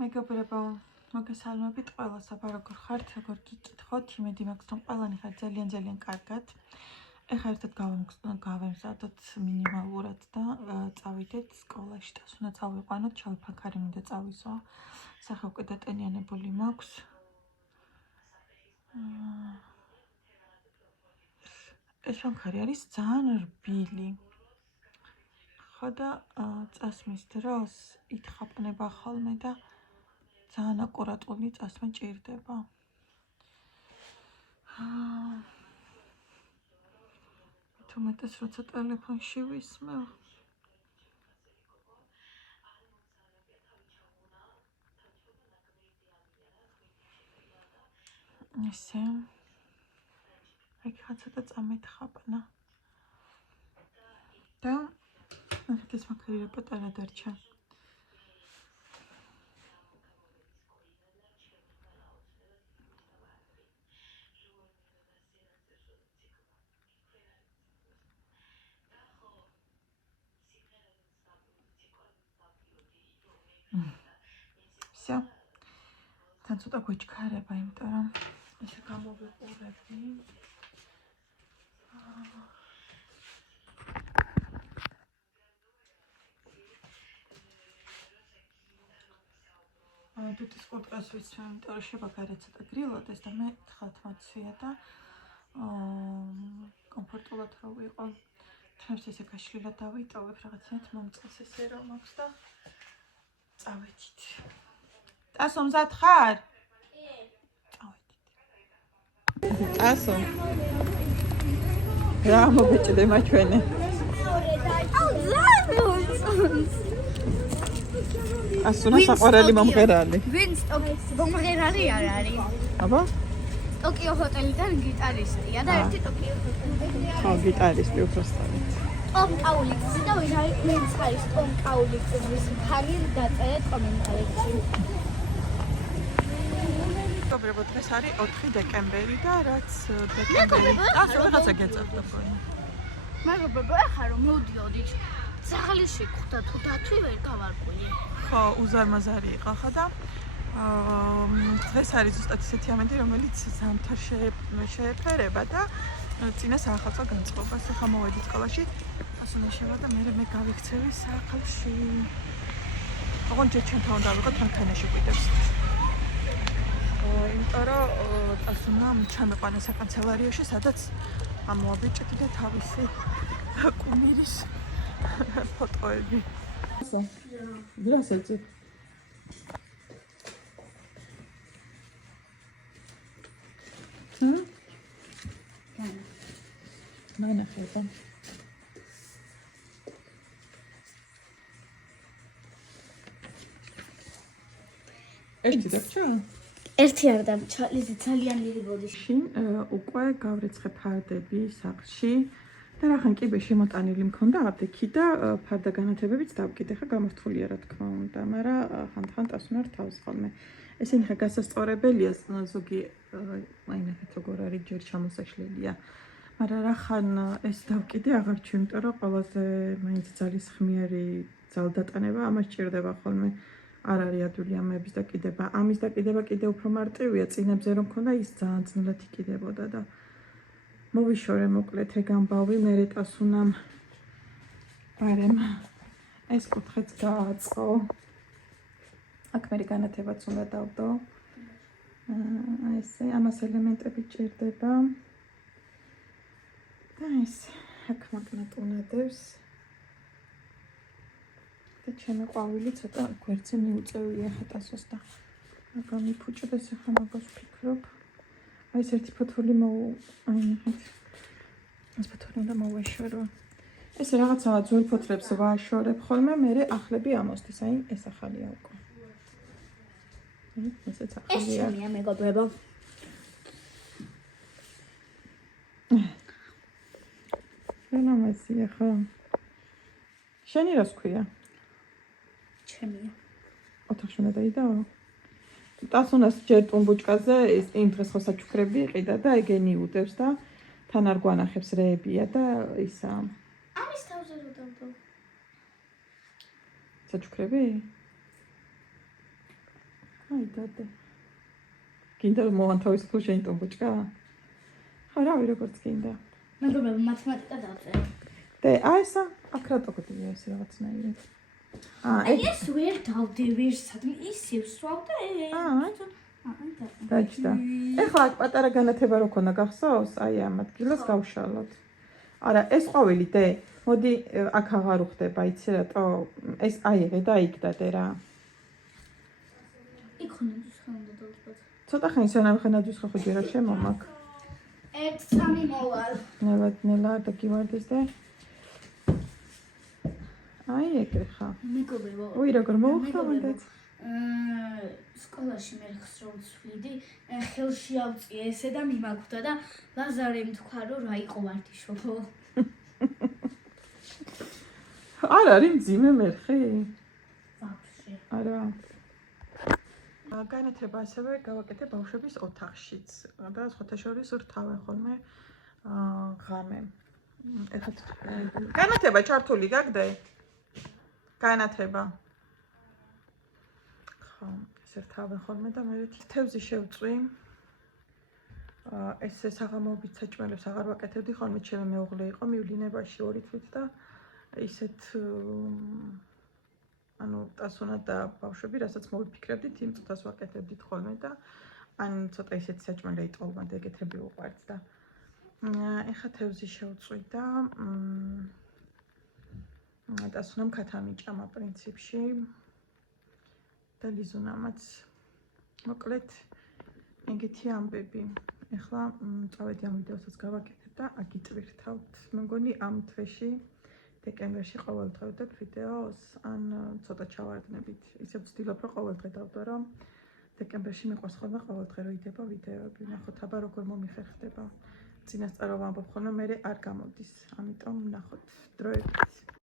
მეგობრებო, მოგესალმებით ყველას, აბა როგორ ხართ, როგორ გიკითხოთ, იმედი მაქვს, რომ ყველანი ხართ ძალიან კარგად. ეხლა ერთად გავემზადოთ მინიმალურად და წავიდეთ სკოლაში და უნდა წავიყვანოთ, ჩავიფაქარი მინდა წავისვა. სახე უკვე დატენიანებული მაქვს. ეს ფაქარი არის ძალიან რბილი. ხო და წასმის დროს ითხაპნება ხოლმე და ძალიან აკურატული წასმა ჭირდება. თუმეტეს როცა ტელეფონში ვისმევ. ესე. აი ხაცა წამეთხაპნა. და ეს ფაქარი რა პატარა დარჩა. Всё. თან ცოტა გვეჩქარება, იმიტომ რომ ესე გამოვიყურები. თუთის კურტკას ვიცვი, იმიტომ რომ შევა გარე ცოტა გრილოდეს და მე თხათ მაცვია და კომფორტულად რო ვიყო. თავს ესე გაშლილად დავიტოვებ, რაღაცნაირად მომწონს ესე რომ მაქვს და წავედით. ტასო მზად ხარ? კი. წავედით. ტასო. რა მოგეჭდე მაჩვენე? ასუნა საყვარელი მომღერალი. ვინ მომღერალი არ არის? აბა? ტოკიო ჰოტელიდან გიტარისტია და ერთი ტოკიო ჰოტელიდან. ხო, გიტარისტი უბრალოდ. ტომ კაულიკსი და ვინ არის? მეც არის ტომ კაულიკსის ფანი დაწერეთ კომენტარებში. მეგობრებო, დღეს არის 4 დეკემბერი და რაც დეკემბერი. ასე რაღაცა გეწევდა მგონი. მეგობრებო, ახლა რომ მოვდიოდით, ძაღლი ხვდა თუ დათვი ვერ გავარკვიე. ხო, უზარმაზარი იყო ხო და დღეს არის ზუსტად ისეთი ამბები, რომელიც ზამთარ შეეფერება და წინა საახალწლო განწყობას. ახლა მოვედი სკოლაში, ასუნა შევა და მე გავიქცევი საახლში. ოღონდ ჩემთან დავიღოთ მანქანაში ყიდებს. იმიტომ რომ ასუნა ჩამეყვანა საკანცელარიაში, სადაც ამოაბეჭდი და თავისი კუმირის ფოტოები. Здравствуйте. ნახე. ერთი დარჩა? ერთი არ დამჭა, ლიზი ძალიან დიდი ბოდიში. უკვე გავრეცხე ფარდები სახლში. და რახან კიბე შემოტანილი მქონდა აპტეკი და ფარდა განათებებიც დავკიდე, ხა გამართულია რა თქმა უნდა, მაგრამ ხანდახან ტასუნარ თავს ხოლმე. ესენი ხა გასასწორებელია, ზოგი აი ნახეთ როგორ არის ჯერ ჩამოსაშლელია. მაგრამ რახან ეს დავკიდე აღარ ჩვი, იმიტომ რომ ყველაზე მაინც ძალის ხმიერი ძალდატანება ამას ჭირდება ხოლმე. არ არის ადვილი ამების დაკიდება. ამის დაკიდება კიდე უფრო მარტივია, წინებზე რომ მქონდა ის ძალიან ძნელად იკიდებოდა და მოვიშორე მოკლედ ეგ ამბავი, მე ტასუნამ ბარემ ეს კუთხეც გააწყო. აქ მე განათებაც უნდა დავდო. ესე ამას ელემენტები ჭირდება. და ეს აქ მაგნატუნადებს. და ჩემი ყვავილი ცოტა გვერდზე მიუწევია ხა ტასოს და მაგა მიფუჭდეს ახლა მაგას ვფიქრობ. აი ეს ერთი ფოთოლი აი ნახეთ. ეს ფოთოლი უნდა მოვეშორო. ეს რაღაცა ძველ ფოთლებს ვაშორებ ხოლმე, მე ახლები ამოსთვის, აი ეს ახალია უკვე. ესეც ახალია. ეს ჩემია მეგობრებო. რამაზია ხო? შენი რას ქვია? ჩემია. ოთახში უნდა დაიდაო? ტასუნას ჯერ ტუმბუჭკაზე ის იმ დღეს ხო საჩუქრები იყიდა და ეგენი უდევს და თან არ გვანახებს რეებია და ისა. ამის თავზე რო დავდო. საჩუქრები? აი დადე. გინდა რომ მოვანთავისუფლო შენი ტომბოჭკა? ხო, რავი, როგორც გინდა. მეგობრებო, მათემატიკა დავწერე. და ესა აქ რატო გდია ეს რაღაცნაირად? აი ეს ვერ დავდე ვერ სადმე ისევ სვავ და დაიჭდა. ეხლა აქ პატარა განათება რო ქონდა გახსოვს? აი ამ ადგილას გავშალოთ. არა, ეს ყვავილი დე. მოდი აქ აღარ უხდება, იცი რატო? ეს აიღე და იქდადე რა. იქ ხონდა ხონდა დავწერე. ცოტა ხანი სანამ ხანაძვის ხო ჯერა შემომაქ. 1-3 მოვალ. ნელა და გივარდეს და აი ეგრე ხა. მეგობრებო. უი როგორ მოუხდა მანდაც? სკოლაში მე ხსროლს ვიდი, ხელში ავწია ესე და მიმაგხვდა და ლაზარემ თქვა რომ რა იყო ვარდიშობო. არ არის მძიმე მერხი? ვაფშე. არა. განათება ასევე გავაკეთე ბავშვების ოთახშიც და სხვათა შორის რთავენ ხოლმე ღამე. ეხლა განათება ჩართული გაგდე? განათება. ხო, ეს რთავენ ხოლმე და მე თევზი შევწვი. ეს საღამოობით საჭმელებს აღარ ვაკეთებდი ხოლმე, ჩემი მეუღლე იყო მივლინებაში 2 თვით და ისეთ ანუ ტასუნა და ბავშვები, რასაც მოვიფიქრებდით, იმ წუთას ვაკეთებდით ხოლმე და ან ცოტა ისეთი საჭმელი იტყობა და ეგეთები უყვართ და ეხა თევზი შევწვი და ტასუნამ ქათამიჭამა პრინციპში და ლიზუნამაც მოკლედ ეგეთი ამბები. ეხლა წავედი ამ ვიდეოსაც გავაკეთებ და აგიტვირთავთ. მე მგონი ამ თვეში დეკემბერში ყოველდღე ვდებ ვიდეოს, ან ცოტა ჩავარდნებით. ისევ ვცდილობ რომ ყოველდღე დავდო, რომ დეკემბერში მიყვარს ხოლმე ყოველდღე რომ იდება ვიდეოები. ნახოთ აბა როგორ მომიხერხდება. წინასწარ ვამბობ ხოლმე, მე არ გამოდის. ამიტომ ნახოთ დროებით.